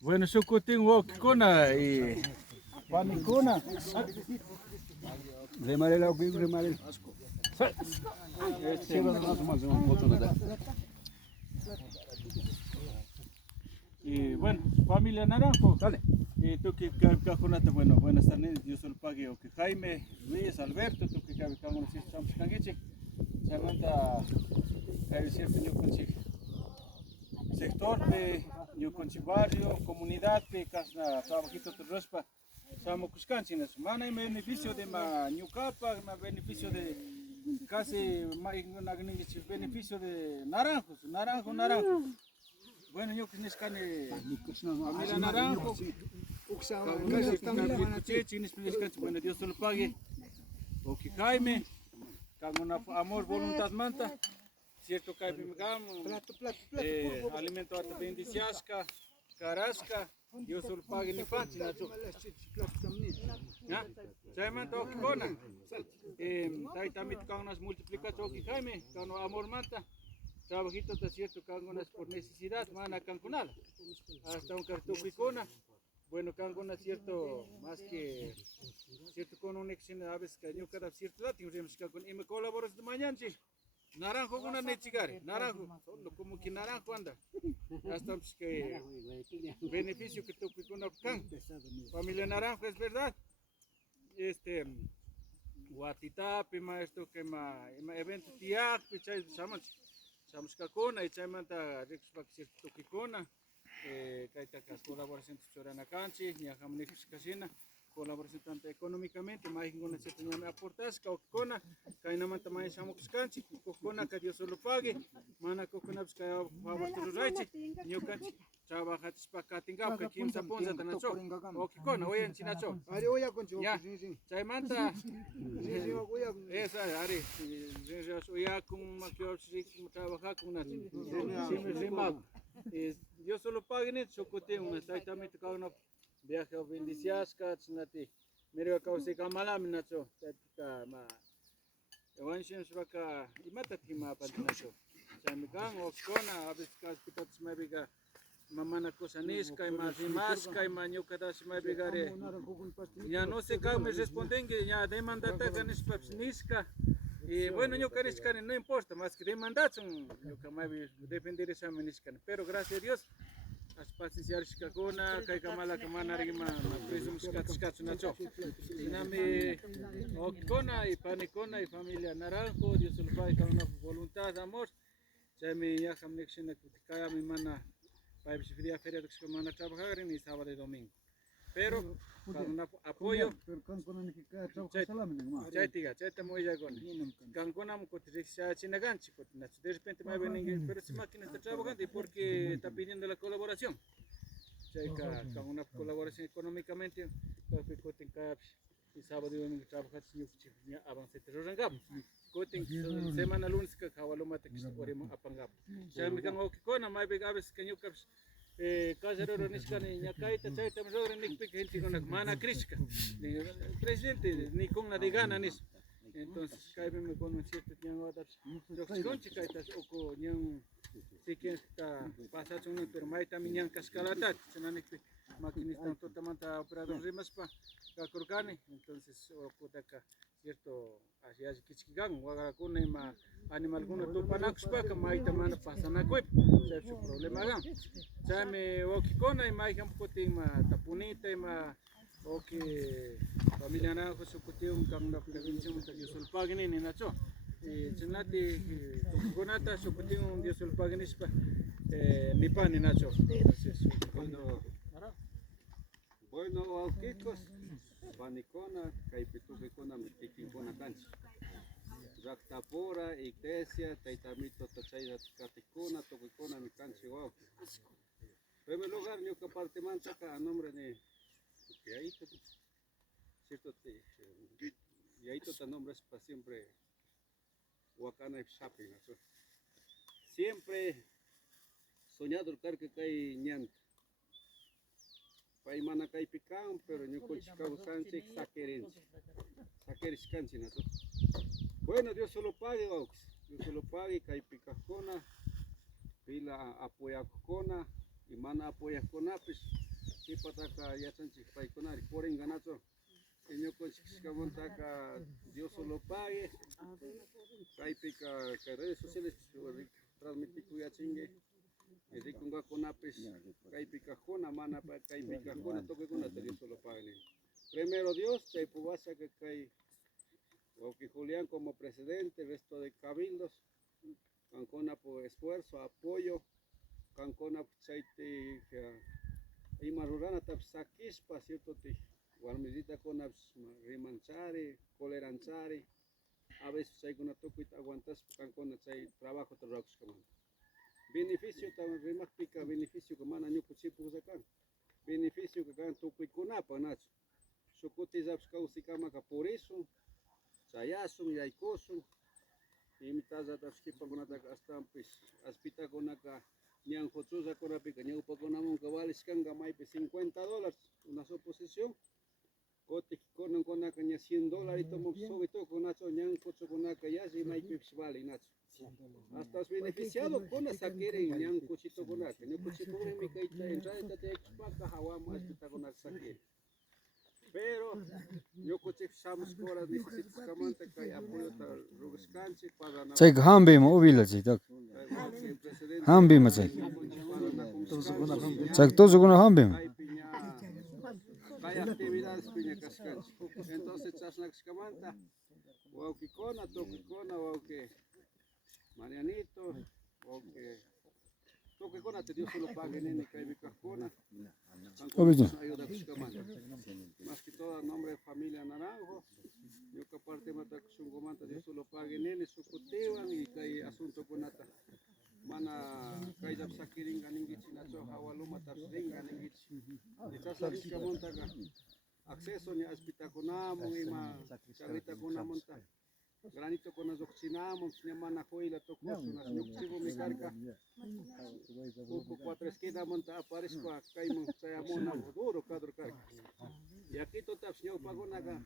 Bueno, sukutin wokikuna y panikuna. Remare la que remare. Y bueno, familia Naranjo. Dale. Y tú que cajonate, bueno, buenas tardes, yo soy el pague o que Jaime, Luis, Alberto, tú que cabe cada uno de estos chamos cangueche. Se manda cabe cierto yo con sector de yo con barrio, comunidad que casna trabajito de respa. Samo cuscanchinas, mana en beneficio de ma ñucapa, ma beneficio de casi beneficio de naranjos, naranjo. Bueno, yo que nescane familia naranjo. Bueno, Dios te lo pague. O que Jaime, con una amor, voluntad manta. Cierto que alimento a bendiciasca, carasca. Dios te lo pague ni panchi, nacho. Ya me toque con. Ahí también con unas multiplicaciones que Jaime, con amor manta. Trabajito está cierto que algunas por necesidad, mana canconal. Hasta un cartuquicona. Bueno, cangon cierto, más que cierto con un exen a veces que yo cada cierto dato, y me colaboras de mañana, naranjo con una nechigare, naranjo, como que naranjo anda. Hasta que beneficio que tú con can. Familia naranjo es verdad. Guatita, pima esto que evento tiak, pichay chamas kakona, y chaymanta rexpak cierto kikona. Kaitakas colaboración chorana canchi, ni a jamnix casina, colaboración tanto económicamente, más ninguna cierta llame aportas, caucona, kainamanta más chamux canchi, cocona que Dios solo pague, mana cocona que favor tu raichi, ni canchi, trabajas para catinga, que quien se aponza tan acho, o que cona, oye en chinacho. Ari oya con yo. Ya, chaymanta, esa, ari, oya con maquio, trabajar con una, Dios solo pague net, chocote, una exactamente cada una viaje a bendiciasca, chinati, mero causa kamalam nacho, tatka ma, evanshin shvaka, imata tima patinacho, chamikan o kona, abiskas pitats mabiga, mamana cosa nisca, y mañuca das mabigare, ya no sé cómo me responden que ya demandata ganes nisca. Y bueno, yo cariscan no importa, más que demandar son yo que defender esa meniscan, pero gracias a Dios, as paciencia shikakona, kai kamala kamana rima, preso skats nacho. Sinami okona y panicona y familia naranjo, Dios lo pague con una voluntad, amor. Ya me ya hamnexena kutikaya mi mana, para feria de que mana trabajar en sábado y domingo. Pero con un apoyo, chaita muy ya con Cancunam cotiza chinaganchi, de repente me ven pero esa máquina está trabajando y porque está pidiendo la colaboración. Con una colaboración económicamente, porque coten caps y sábado y domingo trabajar sin avance terrorangam. Coten semana lunes que cabalomate que se podemos apangam. Ya me cango que con amai begabes que yo caps Casero Niscani, Ñacaita, Chaita, Mejor, Nick gente con la mana crítica, presidente, ni con la de gana, entonces, caíme con un cierto tiempo a dar, yo con chicaitas, o con ñan, si que está pasando un enfermay también ñan cascalata, se no hay maquinista totalmente operador de más pa, cacurcane, entonces, o acá cierto, así es que chican, o haga con animal con tu panax pa, que maita mana pasa na cuep, es su problema gan. Chame okikona y mai hampo tema tapunita y ma oki familia naranjo sukutiu con la prevención de Dios el pagni ni nacho. Chenati konata sukutiu Dios el pagni spa ni pan ni nacho. Entonces Bueno, aukikos, panicona, caipitubicona, mitikicona cancha. Ractapora, iglesia, taitamito, tachayra, caticona, tobicona, mi cancha, wow. En primer lugar, yo que parte manchaca a nombre de Yaito, cierto, Yaito te nombres para siempre Huacana y Shopping. Siempre soñado el que cae ñanta. Paimana cae pican, pero yo con Chicago Sánchez saqueres canchinas. Bueno, Dios solo pague, Dios solo pague, cae picajona. pila apoya kona y mana apoya kona pues si pataka ya chanchi pai kona por enganazo señor conchixcamontaca Dios solo pague caipica que redes sociales transmitir cuya chingue y riconga kona pues caipica kona mana caipica kona toque kona Dios solo pague primero Dios te pubasa que cae o que Julián como presidente, el resto de cabildos, Cancona por esfuerzo, apoyo, Cancona chaite y marurana tapsakispa, cierto te guarmedita con rimanchare, coleranchare, a veces hay una toco y te aguantas, Cancona chay trabajo te rocks como beneficio también rimática beneficio que mana ñuco chipo sacan beneficio que can toco y conapa nacho socote zaps caucicama por eso sayasun yaikosun imitaza tapskipa kunata astampis aspita kunaka ñan jochusa kunapika ñawpa kunamunka valiskanka maypi $50 una suposición kotik kunan kunaka ña $100 tomo sobre todo kunacho ñan jochu kunaka yashi maypipis vale nacho hasta los beneficiados kuna saquiren ñan cochito kunaka ñan cochito mi kaita entrada tate expaka hawama aspita kunaka saquiren pero yo cochexamos horas necesitas camanta que apoyo tal rugscanche para na Cek hambi mo ubila ci tak. Hambi ma cek. Cek to zuguna hambi. hay actividades piña cascanche entonces chasnax camanta o que cona toquicona o que Marianito o que toque kona te Dios solo pague nene que mi cajona ayuda más que todo a nombre de familia Naranjo yo que aparte mata sungomanta Dios solo pague nene su cultivan y que hay asunto con nata mana kai dap sakiringa ningichi na cho hawaluma tapsinga ningichi estas la risca monta acceso ni hospital konamo ima charita konamonta granito con las oxinamos, ni mana joila tocó, unas nuxivo mi carga, poco 4 esquinas monta aparezco a caimon, sayamona, duro cadro carga. Y aquí tú estás, señor Pagonaga,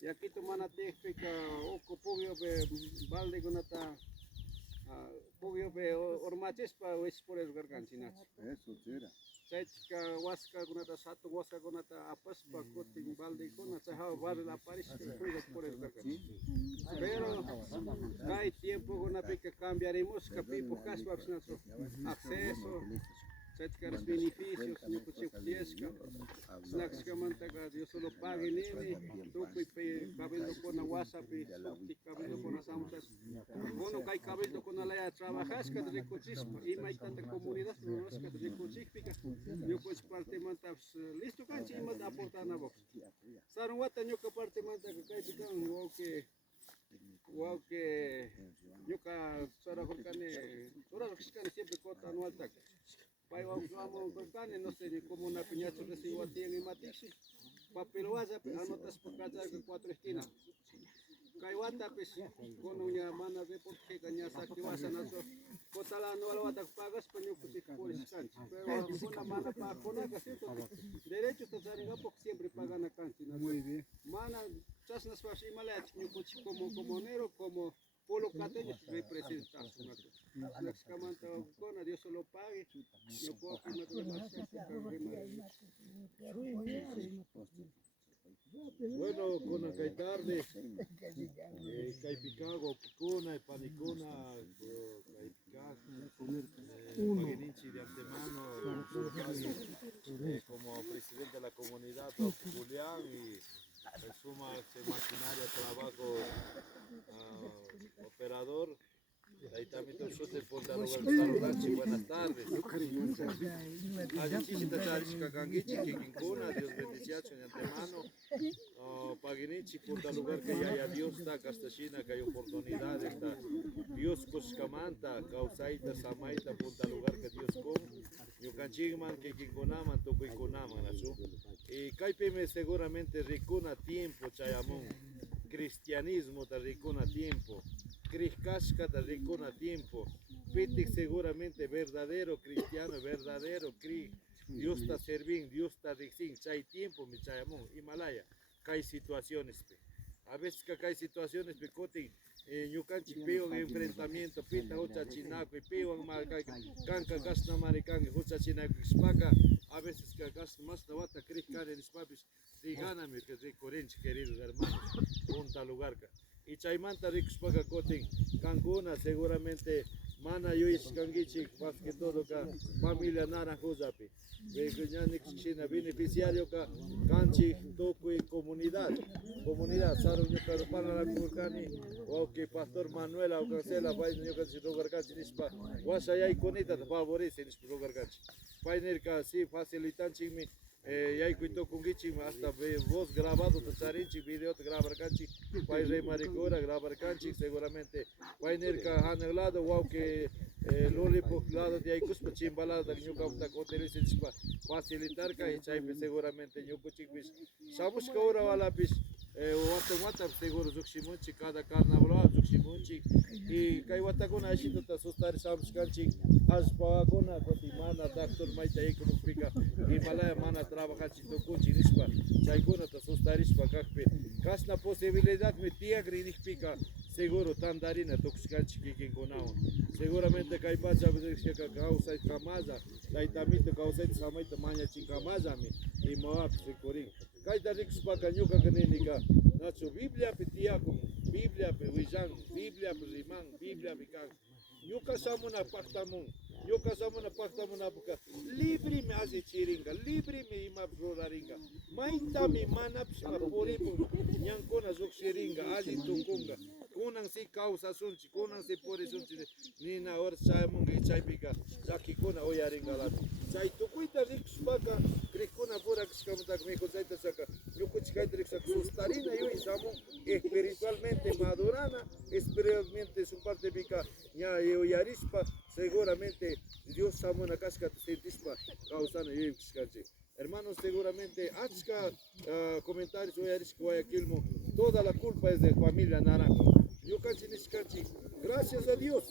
y aquí tu mana técnica, oco pugio be balde con ata, pugio be ormaches para es por el garganchinas. Eso será. Chaichka huasca con ata sato huasca con ata apaspa cotin balde con ata jao vale la aparezco por el garganchinas. Pero hay tiempo con la que cambiaremos capipo caso acceso los beneficios no puchesca snacks que mantaga Dios solo pague nene toco y cabello con la WhatsApp y cabello con las amsas bueno que hay cabello con la trabajas que de cochispa y hay tanta comunidad no es que de cochispica yo pues parte mantas listo canchi y más aportar na box saron wata yo que parte manta que cae pican que yo que sora jorcane siempre cota anual tak pai vamos jorcane no sé ni como una piñacho recibo a ti en matixi papel WhatsApp anotas por casa de 4 esquinas Kaiwata pues con una mana de porque cañasa que vas a naso kotala no lo atak pagas peño pues por escanchi pero una mana para conaga cierto derecho te salen porque siempre pagan a canchi muy bien mana chasnas vas y malach como comunero como polo cateño representa una excamanta con Dios solo pague yo puedo firmar bueno, con la tarde, Caipicago, Picona, Panicona, Paguenichi de antemano, como presidente de la comunidad, Julián, y en suma maquinaria, trabajo, operador. Ahí también te suerte por dar lugar buenas tardes. Dios bendiciones de antemano. Paguinichi por dar lugar que haya Dios está Castachina, que hay oportunidades. Dios Cuscamanta, Causaita, Samaita, por dar lugar que Dios con. Yo canchigman que Kinkonaman, toco y Konaman. Y Caipeme seguramente ricuna tiempo, Chayamón. Cristianismo te ricuna tiempo. Criscasca te ricuna tiempo. Pitic seguramente verdadero cristiano, verdadero Dios está servindo, Dios está diciendo, hay tiempo, mi chayamón, Himalaya, hay situaciones, a veces que hay situaciones, ñukanchik piwan enfrentamiento pita huchachinakuy piwan kanka kasna marikanki huchachinakushpaka a veces kasna masna wata krikani nishpapish riganami que rikurinchik queridos hermanos punta lugarka y chaymanta rikushpaka kutin kankuna seguramente mana yuyishkankichik más que todo ka familia naranjosapi ña beneficiario ka kanchik tukuy comunidad saru ñuka parlanakurkani wawki pastor Manuel Aucancela payna ñukanchik rugarkanchik nishpa washa yaykunitata favorece nishpa rugarkanchik pay nirka si facilitanchikmi yaykuytukunkichik hasta voz grabado charinchik videota grabarkanchik pay remarikura grabarkanchik seguramente pay nirka hanaq lado wawki Lolipuk lado de Aykuspa chimbalada ñukaputak utilice nishpa facilitarka y chaypi seguramente ñukuchikpish shamushka hora walapish wata seguro llukshimunchik cada carnaval llukshimunchik y kay watakuna ashitota sustarisamushkanchik allpawakuna kutin mana doctor mayta yaykunukpika Himalaya mana trabajanchik tukunchik nishpa chaykunata sustarishpa kakpi kasna posibilidadmi tiakri nishpika seguro tandarina tukushkanchik kikinkunawan seguramente kay pacha kawsay kamaza taytamito kawsayta samayta mañachinkamallami imawapish rikurin kayta rikushpaka ñuka ninika nachu Bibliapi tiyakun Bibliapi willan Bibliapi riman Bibliapi kan ñuka samuna paktamunapaka libre me hace chiringa libre me ima ruraringa maitami manapish puripun ñankuna llukshiringa alli tukunga kunan si causa sunchi kunan si puri sunchi nina hora chaymunga y chaypika llakikuna uyaringalata chay tukuyta rikushpaka krikuna pura kashkamuntaka mikusayta chaka ñukuchik kayta rikushaka sustarina yuy samun espiritualmente madurana espiritualmente su parte pika ña uyarishpa seguramente Dios samuna kashkata sentishpa kawsana yuy kashkanchik hermanos seguramente achka comentarios uyarishka Guayaquilmu toda la culpa es de familia Naranjo ñukanchik nishkanchik gracias a Dios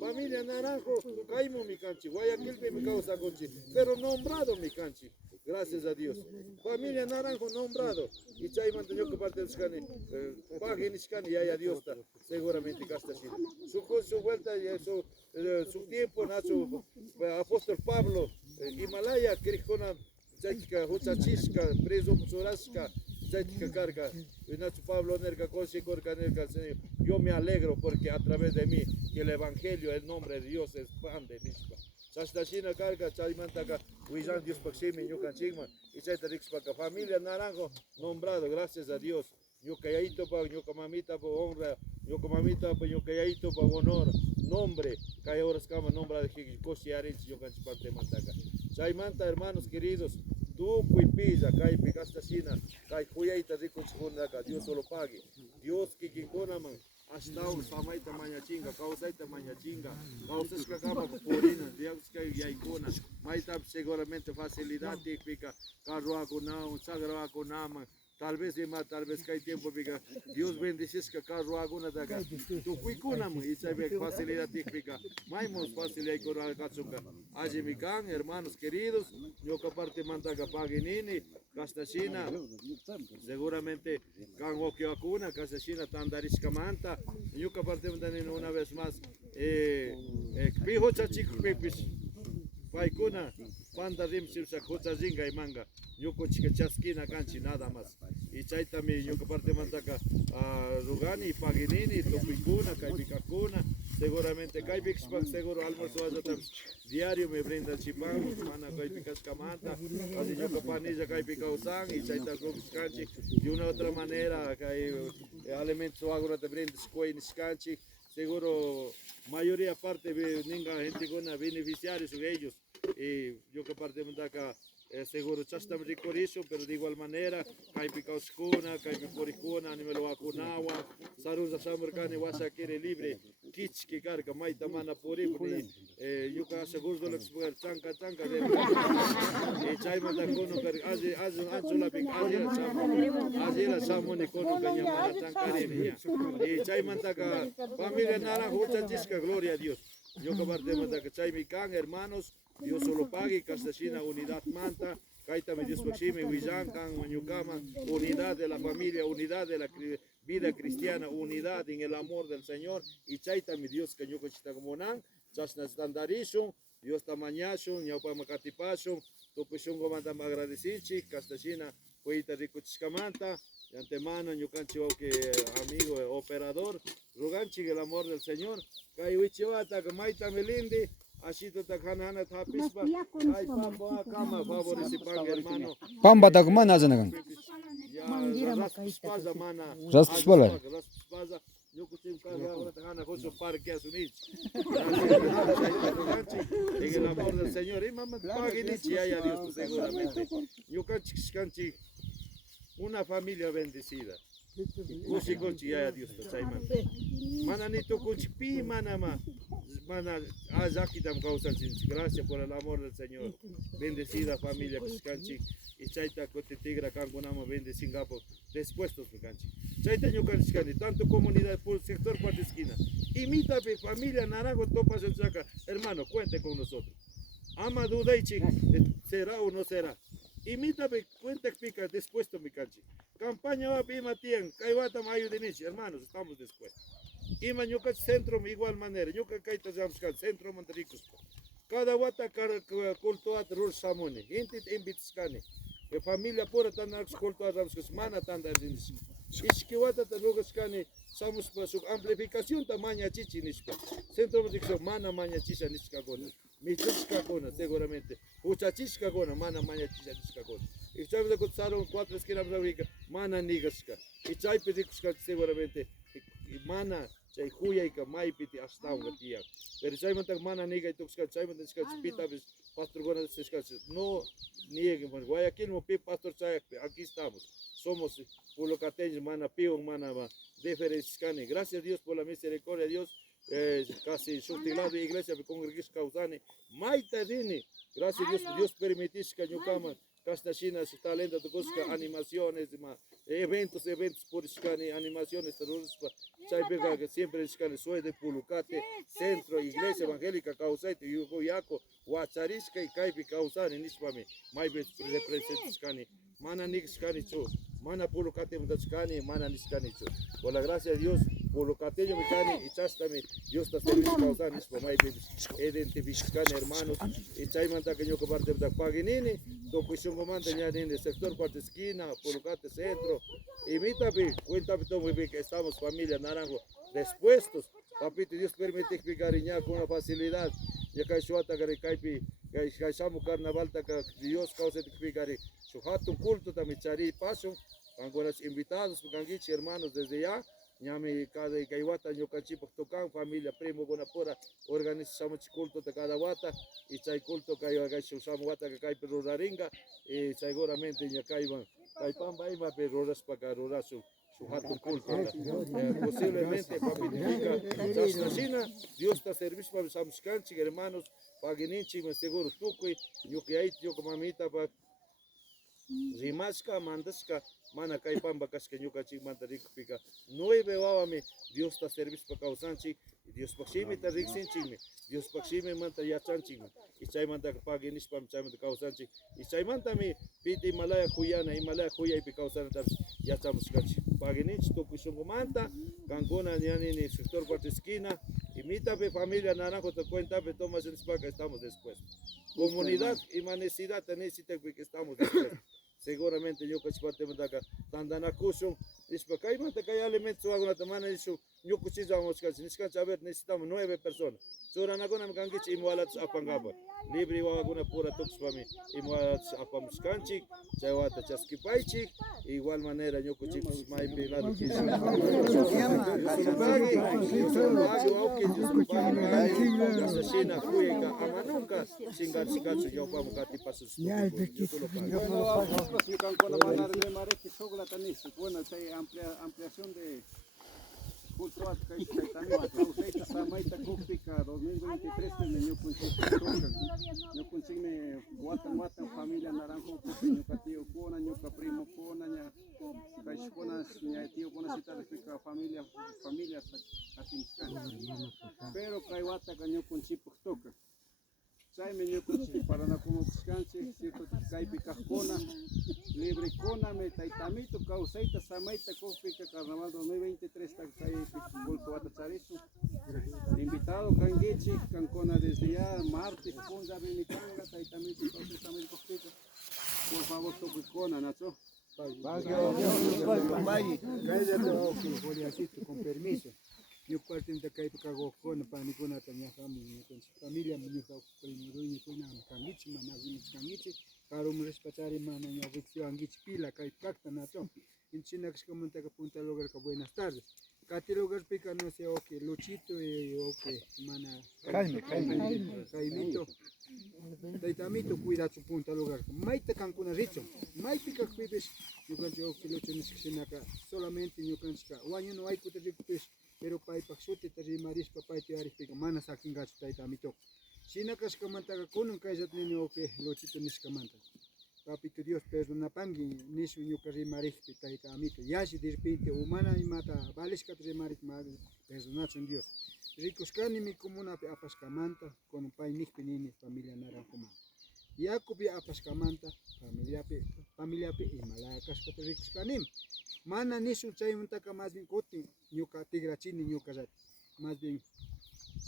familia Naranjo kaymu mi kanchik Guayaquilpi mi kawsakunchik pero nombrado mi kanchik gracias a Dios familia Naranjo nombrado y chaymanta ñuka parte nishkani pagi nishkani yaya Diosta seguramente kastashina su vuelta su tiempo nacho apóstol Pablo Himalaya krikuna chayka huchachishka presumptuoshka chayka karka nacho Pablo nerka consekorka nerka yo me alegro porque a través de mí el evangelio el nombre de Dios se expande nishpa chashtashina karka chaymantaka willan Dios pakshimi ñukanchikman y chayta rikushpaka familia Naranjo nombrado gracias a Dios ñuka yayitopa ñuka mamitapa honra ñuka mamitapa ñuka yayitopa honor nombre kay horas kama nombra de Higikoshi Arinchi ñukanchik parte mantaka chaymanta hermanos queridos tukuy pilla kaypi kastashina kay kuyayta rikuchikkunaka Dios solo pague Dios kikinkunaman ashtawan samayta mañachinga kawsayta mañachinga kawsashka kama purina diagska yaykuna maytapi seguramente facilidad tikpika carruakunawan sagrawakunaman tal vez kay tiempo pika Dios bendicishka carruakunataka tukuykunaman y chaypi facilidad tikpika maymus facilidad kachunka allimi kan hermanos queridos ñuka parte mantaka paginini kastashina seguramente kan okiwakuna kastashina tandarishkamanta ñuka parte mantani una vez más pi huchachikpipish paykuna panda rimshipshak huchachinga imanga ñukunchik chaskina kanchik nada más y chaytami ñuka parte mantaka rugani paginini tukuykuna kaypikakuna seguramente kaypi kashpaka seguro almuerzo allatapish diario me brinda chipán mana kaypi kashkamanta así ñuka panilla kaypi kawsan y chayta rukashkanchik de una u otra manera kay alimentos agurata brinda shkuy nishkanchik seguro mayoría parte ninga gente kuna beneficiarios de ellos y ñuka parte mantaka seguro chastam ricorizo, pero de igual manera, kaypi kauskuna, kaypi porikuna, animelo wakunawa, saruza samarkani wasa quiere libre, kichki karka, maita mana porikuni, yuka seguro lo que chanka de chaymanta kono kar anchula pik azila samoni kono kanyamana chankarini y chaymanta ka familia Naranjo chachisca, gloria a Dios. Yo que parte manta chaymi kan hermanos Dios solo pague, Castashina, unidad manta, Kaita me Dios Pakshimi, Huillan, Kan, Mañucama, unidad de la familia, unidad de la vida cristiana, unidad en el amor del Señor. Y chaita mi Dios que yo cochita como nan, chasna standarishun, Dios tamañashun, ñaupa macatipashun, tokushun gomanda agradecichi, castachina, cuita ricuchiscamanta, de antemano, ñucanchi que amigo, operador, ruganchi el amor del Señor, kaiwichiwata, maita melindi, ashito takanana tapispa, ay pampa kama, favorecipan hermano. Pamba tak mana zanagan. Ya, raspaza mana. Raspaza. Raspaza. Yo kuchim kaga ahora tajana con su parque a su nicho. En el amor del Señor, y mamá pague nichi haya Dios seguramente. Yo canchi una familia bendecida. Kushi conchi haya Dios chayman. Mana ni to conchi pi mana ma. Mana azaki tam causan sin gracias por el amor del Señor. Bendecida familia canchi. Y chaita cote tigra cangonama vende Singapur dispuestos mi canchi. Chaita ñucanchicani, tanto comunidad por sector parte esquina. Imita familia Naranjo Topas en Chaca, hermano, cuente con nosotros. Ama duda y chica, será o no será. Imita cuenta pica dispuesto mi canchi. Campaña va pima tien, caivata mayo de niche, hermanos, estamos dispuestos. Ima ñuca centro de igual manera, ñuca caita jamscan, centro mandaricos. Cada wata cultuat rul samone, intit imbitscane. Familia pura tan cultuat ramscos mana tan dardinis. Iskiwata tan lugascane, samos para su amplificación tamaña chichi nispa. Centro de mana maña chicha nisca gona. Michuchka gona, seguramente. Uchachishka gona, mana maña chicha nisca gona. Y chay de cotaron 4 esquinas de Rica, mana nigasca. Y chay pedicusca seguramente. Mana chay huya y maipiti hasta un gatía. Pero chay mantak mana niga y tuxca chay mantak pita ves pastor gona se no niegue man. Guayaquil mo pi pastor chay aquí estamos. Somos polocateños mana pio mana ma diferenciane. Gracias a Dios por la misericordia de Dios. Casi sutilado de iglesia me congreguis causane. Maita dini. Gracias a Dios, Dios permitís que yo cama. Castachina su talento de busca animaciones, eventos por escane, animaciones, que siempre escane, soy de Pulucate, centro, iglesia evangélica, causaite, yugoyaco, huacharisca y caipi causane, nispame, maibet representa escane, mana nixcane chu, mana Pulucate mutachcane, mana niscane chu. Por la gracia de Dios, Pulucateño me cane y chástame, Dios está servicio causane, nispame, maibet, identifican hermanos, y chaimanta que yo comparte de paginini. Tocuishon comanda ya en el sector parte esquina, Pulucate centro. Y mitapi, cuéntame todo muy bien que estamos familia Naranjo dispuestos. Papito, Dios permite explicar con una facilidad. Ya que shuata que caipi, que samu carnaval que Dios causa explicar. Su un culto también chari paso, con los invitados, con hermanos desde ya. Ñami cada kaiwata ñukanchipaq tocan familia primo kuna pura organizamos culto de cada wata y chay culto kay usamos wata que kay ruraringa y seguramente ña kayman kaypamba ima pe ruras para ruras su hatun culto posiblemente papitifica chasnashina Dios está servicio para samskanchik hermanos pagininchi me seguro tukuy ñuki ay ñuka mamita pa rimasca mandasca mana caipamba casca ñuca chimanta ricpica 9 wawami Dios ta servicio pa causanchi Dios paximi ta rixinchimi Dios paximi manta yachanchimi y chaymanta paginispa chaymanta causanchi y chaymanta mi piti Himalaya cuyana Himalaya cuya y causanta yachamos canchi paginich to kushungumanta cancona ni en el sector parte esquina y mita pe familia Naranjo te cuenta pe tomas en spaca estamos después comunidad y necesidad necesita que estamos después. Seguramente yo que parte de acá tandana kusum ispacay manta kay elementos hago una semana eso yo cuchillamos casi a ver necesitamos 9 personas sorana con am gangi imoalat apangaba libre wa alguna pura tox para mí imoalat apamskanchi chawata chaskipaichi igual manera yo cuchillos mai pelado que asesina cuica amanunca sin ganchicacho yo vamos a tipar Si con la mano de mare que sobra también, bueno, ampliación de culto a que también causa samaita cúpica 2023 que me yo consigne guatan familia Naranjo ñuka tío cona ñuka primo cona ña cona ña tío cona cita de familia atimscan pero kay wata ka ñuka chipo toca Sai me ñuka para na como descanse, cierto caipi cajona, libre cona, me taitamito, causaita, samaita, cofica, carnaval 2023, taxai, volto a tacharizo. Invitado, cangueche, cancona desde ya, martes, ponza, benicanga, taitamito, causaita, cofica. Por favor, toque cona, Nacho. Con permiso. Yo parte de acá para con panicona también familia me dijo primero y fue na cangichi mana cangichi caro me respachar mana ya viccio angichi pila kai pacta na to en china que como te punta lugar que buenas tardes cati lugar pica no sé okay luchito y okay mana caimito Taitamito cuida su punta lugar. Maite cancuna richo. Maite que pibes. Yo cancho que lo tienes que ser acá. Solamente yo cancho. Guaño no hay que te pibes. Pero pai paxote te maris papai te aris pica. Mana sakin gacho taitamito. Sina que mantaga con un kayat niño que lo chito niscamanta. Papito Dios perdona pangi nisu yo que maris taitamito. Ya si de repente humana y mata vales que te maris madre. Perdonación Dios. Ricos mi comuna pe apascamanta con un pai nini familia naranjomanta. Yakubi apascamanta familia pe Himalaya cascata ricos canim. Mana nisu chay muntaka más bien coti ñuka tigrachini ñuka rat. Más bien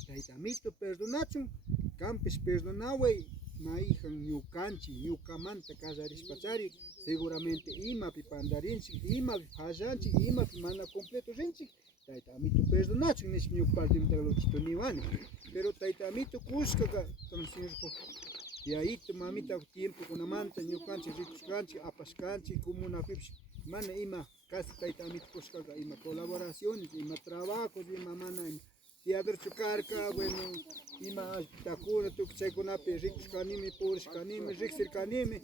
taitamito perdonachun campes perdonawe ma hija ñukanchi ñukamanta casaris pachari seguramente ima pi pandarinchi ima pi fajanchi ima pi mana completo rinchi. Taitamito perdonacho nesse meu parte me trago ni vane, pero taitamito cusca con circo. E aí tu mamita tempo com a manta, new canchi, ricos canchi, apas canchi, como na pips, mana ima casi taitamito cusca ima colaboraciones, ima trabajos, ima mana e haver chucarca, bueno, ima takura tu que com na pe ricos canime, pobres canime, ricos canime,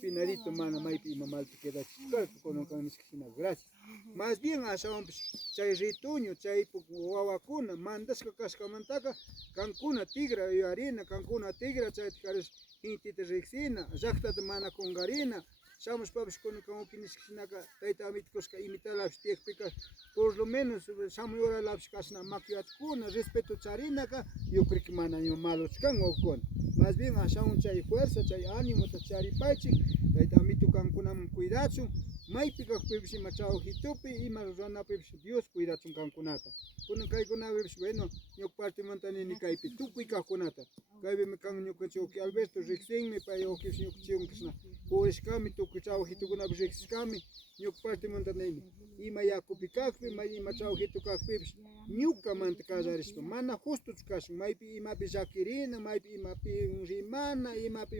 finalito mana mai ima mal te queda chucarca con un canis que sina gracias. Más bien achamos chay rituño, chay wawakuna, mandas que cascamantaca, cancuna tigra y harina, cancuna tigra, chay ticares intita rexina, jacta de mana con garina, chamos papis con kinis xinaca, taitamit cosca imita la pica, por lo menos samuora la casna maquiat kuna, respeto charinaca, yo creo que mana yo malo chcan o con. Más bien achamos chay fuerza, chay ánimo, chay pachi, taitamito cancuna cuidado. Mai pica pebsi machao hitupi y marrona pebsi Dios cuida tu cancunata. Kuna kai kuna pebsi bueno yo parte montane ni kai pitu pica kunata. Kai be me kan yo kucho que Alberto rexing me pa yo que yo kucho kisna. Por escami tu kuchao hitu kuna bexkami yo parte montane ni. I ma ya kupika pe mai machao hitu ka pebsi. Nyuka manta kazaris mana justo tukas mai pi ima be jakirina mai pi ima pi rimana ima pi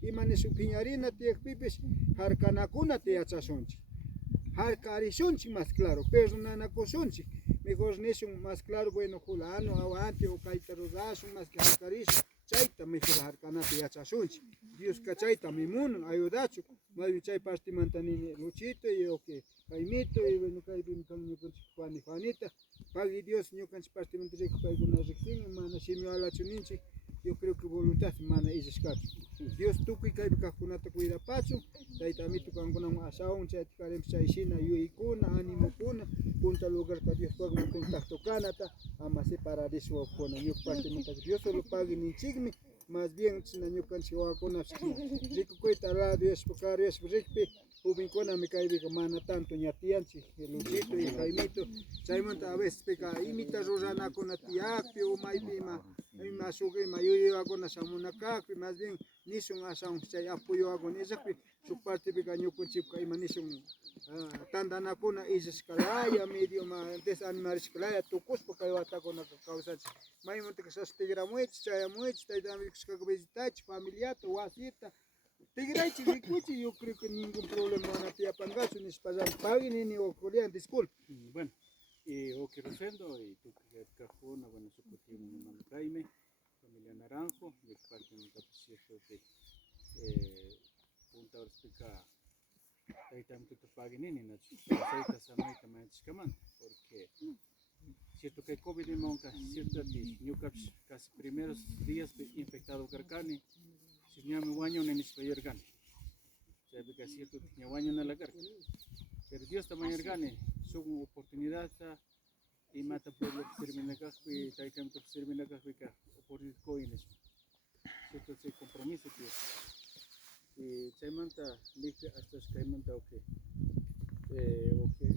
ima ne supiñarina te pibes harkana kuna te achasonchi harkarishonchi más claro perdonana cosonchi mejor neso más claro bueno fulano avante o kaitarodazo más que harkarish chaita mejor harkana te achasonchi Dios cachaita mimun ayudacho más bien chay parte mantanini luchito y o que caimito y bueno kai bim kan yo con Juanita pagi Dios yo kan parte mantanini kai con azkin mana simio ala chuninchi yo creo que voluntad mana es escape. Dios tu que cae cajunata cuida paso, taitamito con una asao, un chat carem chaisina, yuikuna, ánimo kuna, punta lugar que Dios paga un contacto canata, ama separar eso con yo parte Dios solo pague ni chigme, más bien si no canchiwa con así. Rico cuita radio es pocar es ripe, ubincona me cae de mana tanto ñatianchi, el luchito y jaimito, chaimanta a veces peca imita rosana con atiapi o maipima. Más o menos yo hago una samuna capi más bien ni son asam chay apoyo hago ni esa su parte pequeño con chico y ni son tanda na kuna is escalaya medio más desanimar escalaya tu cuspo que yo ataco na causa mai monte que se tegra muech chay muech tay también que visitar familia tu wasita tegra chiquicuchi yo creo que ningún problema no te apangazo ni pasar paguen ni ocurrían disculpe. Bueno. O que refrendo y tu que cajona bueno su cuestión en el Jaime familia Naranjo y parte de capacito que punta explica ahí también tu paguen en la aceita samaita más caman porque cierto que COVID en monca cierto que yo casi primeros días infectado carcani si no me baño en el espergan sabe que cierto que me baño en la carca pero Dios también gane su oportunidad y mata pueblo que termina acá y taikam que termina acá que por el coines cierto ese compromiso que y chaymanta liga hasta chaymanta okay okay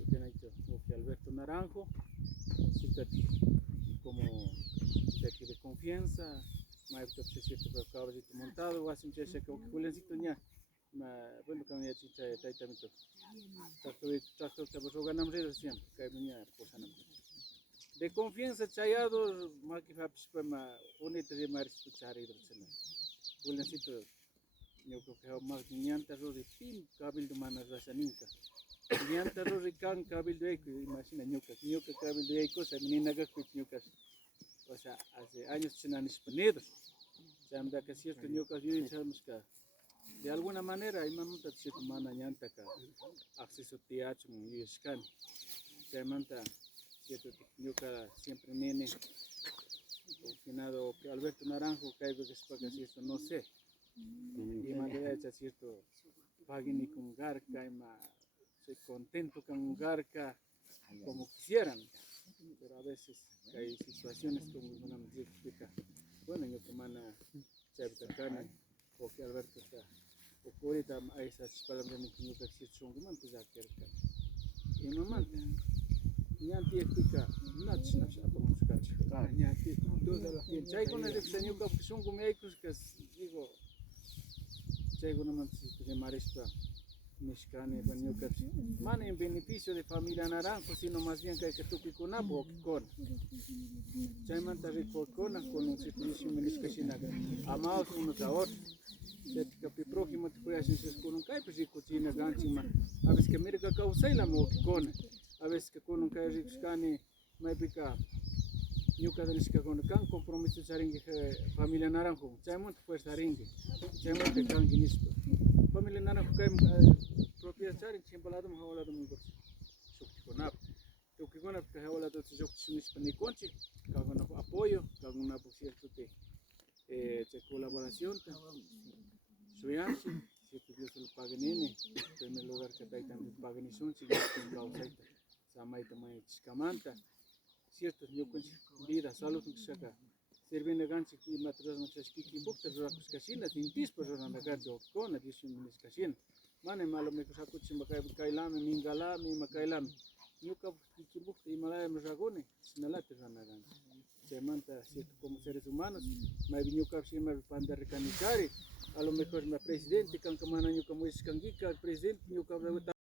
Alberto Naranjo cierto como de confianza mais do que cierto para caballito montado o assim checha que culencito ña bueno que ya chicha taitamito trato que ganamos siempre que niña cosa no de confianza chayados más que haps para unite de mar escuchar y dorcena culencito yo creo que más niñanta rori pin cabil de manas rasaninka niñanta rori can cabil de eco imagina ñuka cabil de eco se menina que ñuka o sea hace años chinan disponibles ya me da que cierto ñuka viven sabemos que de alguna manera hay mamá cierto mana ñanta que acceso teatro y scan ya manta cierto ñuka siempre nene finado que Alberto Naranjo caigo que es para cierto no sé y manera hecha cierto paguen y con garca y más soy contento con garca como quisieran pero a veces hay situaciones como una me explica bueno yo que mana chabitacana o que Alberto está o que ahorita hay esas palabras que yo que existen que manto ya cerca y no manta ni antes explica nada como su cacho ni antes toda la gente hay con el señor que son como hay que digo chego no man se marista mexicane banyo que man en beneficio de familia Naranjo sino más bien que tú que con abo con chay man ta rico con un servicio meniscachina amados unos a otros que pe próximo te puedes hacer con un kai pues cocina ganchima a veces que mira que causa la mo con a veces que con un kai riscane mai pica yo cada vez que con can compromiso saringe familia Naranjo chayman pues saringe chayman que can ginisto familia Naranjo que propiedad saringe siempre lado me hablado muy bien sukti con ap to que con ap que hablado to sukti sunis pani conchi con apoyo con una por cierto de colaboración suyansi si tu Dios el pague nene en primer lugar que hay también pague ni son si que causa samay tamay chiscamanta cierto yo con vida salud que saca sirven de gancho y materias no se esquiqui bukta de las casinas tintis pues no me gato con la dice mis casinas mane malo me cosa cuchi macailame mingalame macailame yo que bukta y malaya me ragone sinalate rana gancho se manta cierto como seres humanos me vino que me panda recanicare a lo mejor me presidente can camana yo como es cangica presidente yo que